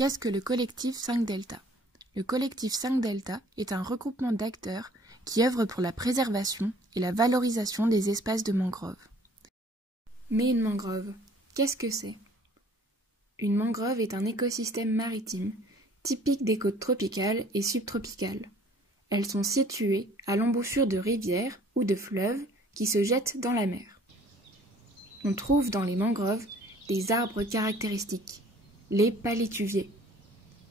Qu'est-ce que le collectif 5 Delta? Le collectif 5 Delta est un regroupement d'acteurs qui œuvrent pour la préservation et la valorisation des espaces de mangrove. Mais une mangrove, qu'est-ce que c'est? Une mangrove est un écosystème maritime, typique des côtes tropicales et subtropicales. Elles sont situées à l'embouchure de rivières ou de fleuves qui se jettent dans la mer. On trouve dans les mangroves des arbres caractéristiques, les palétuviers.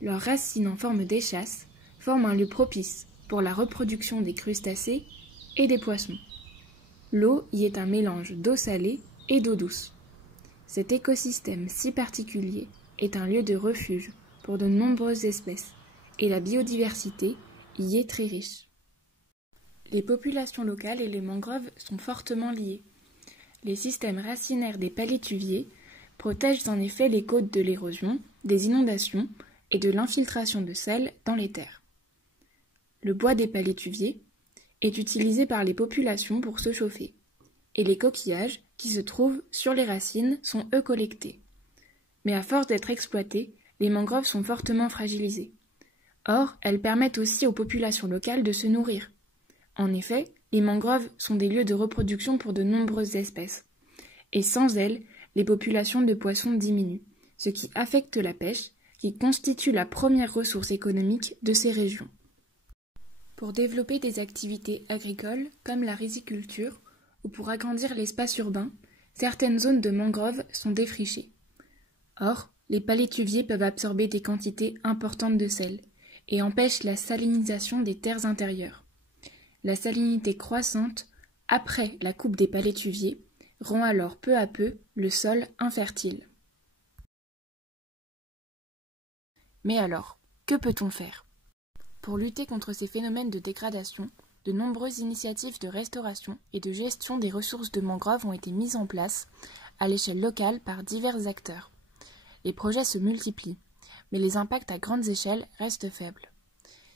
Leurs racines en forme d'échasse forment un lieu propice pour la reproduction des crustacés et des poissons. L'eau y est un mélange d'eau salée et d'eau douce. Cet écosystème si particulier est un lieu de refuge pour de nombreuses espèces et la biodiversité y est très riche. Les populations locales et les mangroves sont fortement liées. Les systèmes racinaires des palétuviers protègent en effet les côtes de l'érosion, des inondations et de l'infiltration de sel dans les terres. Le bois des palétuviers est utilisé par les populations pour se chauffer, et les coquillages qui se trouvent sur les racines sont eux collectés. Mais à force d'être exploités, les mangroves sont fortement fragilisées. Or, elles permettent aussi aux populations locales de se nourrir. En effet, les mangroves sont des lieux de reproduction pour de nombreuses espèces. Et sans elles, les populations de poissons diminuent, ce qui affecte la pêche, qui constitue la première ressource économique de ces régions. Pour développer des activités agricoles, comme la riziculture, ou pour agrandir l'espace urbain, certaines zones de mangroves sont défrichées. Or, les palétuviers peuvent absorber des quantités importantes de sel et empêchent la salinisation des terres intérieures. La salinité croissante, après la coupe des palétuviers, rend alors peu à peu le sol infertile. Mais alors, que peut-on faire? Pour lutter contre ces phénomènes de dégradation, de nombreuses initiatives de restauration et de gestion des ressources de mangroves ont été mises en place à l'échelle locale par divers acteurs. Les projets se multiplient, mais les impacts à grandes échelles restent faibles.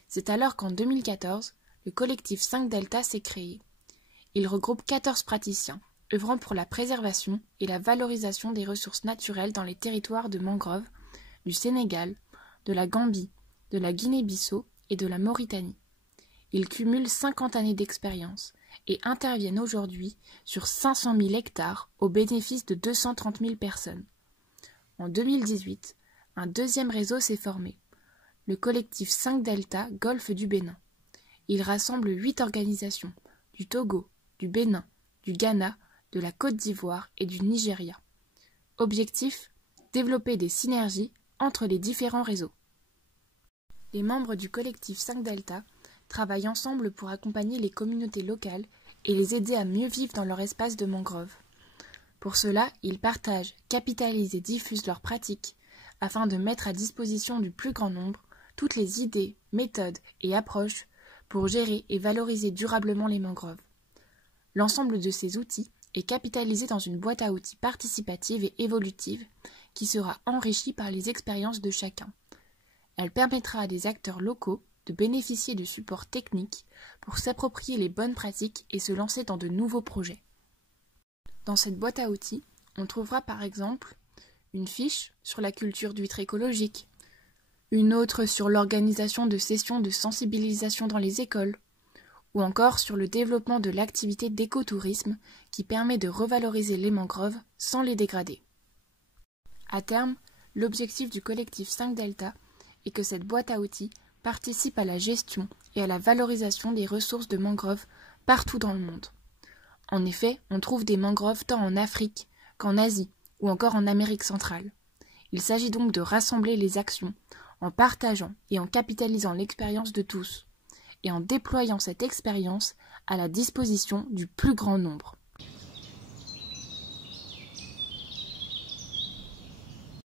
C'est alors qu'en 2014, le collectif 5 Delta s'est créé. Il regroupe 14 praticiens, œuvrant pour la préservation et la valorisation des ressources naturelles dans les territoires de mangroves, du Sénégal, de la Gambie, de la Guinée-Bissau et de la Mauritanie. Ils cumulent 50 années d'expérience et interviennent aujourd'hui sur 500 000 hectares au bénéfice de 230 000 personnes. En 2018, un deuxième réseau s'est formé, le collectif 5 Delta Golfe du Bénin. Il rassemble 8 organisations, du Togo, du Bénin, du Ghana, de la Côte d'Ivoire et du Nigeria. Objectif, développer des synergies entre les différents réseaux. Les membres du collectif 5 Delta travaillent ensemble pour accompagner les communautés locales et les aider à mieux vivre dans leur espace de mangrove. Pour cela, ils partagent, capitalisent et diffusent leurs pratiques afin de mettre à disposition du plus grand nombre toutes les idées, méthodes et approches pour gérer et valoriser durablement les mangroves. L'ensemble de ces outils est capitalisé dans une boîte à outils participative et évolutive qui sera enrichie par les expériences de chacun. Elle permettra à des acteurs locaux de bénéficier de supports techniques pour s'approprier les bonnes pratiques et se lancer dans de nouveaux projets. Dans cette boîte à outils, on trouvera par exemple une fiche sur la culture d'huîtres écologiques, une autre sur l'organisation de sessions de sensibilisation dans les écoles, ou encore sur le développement de l'activité d'écotourisme qui permet de revaloriser les mangroves sans les dégrader. À terme, l'objectif du collectif 5 Delta est que cette boîte à outils participe à la gestion et à la valorisation des ressources de mangroves partout dans le monde. En effet, on trouve des mangroves tant en Afrique qu'en Asie ou encore en Amérique centrale. Il s'agit donc de rassembler les actions en partageant et en capitalisant l'expérience de tous et en déployant cette expérience à la disposition du plus grand nombre.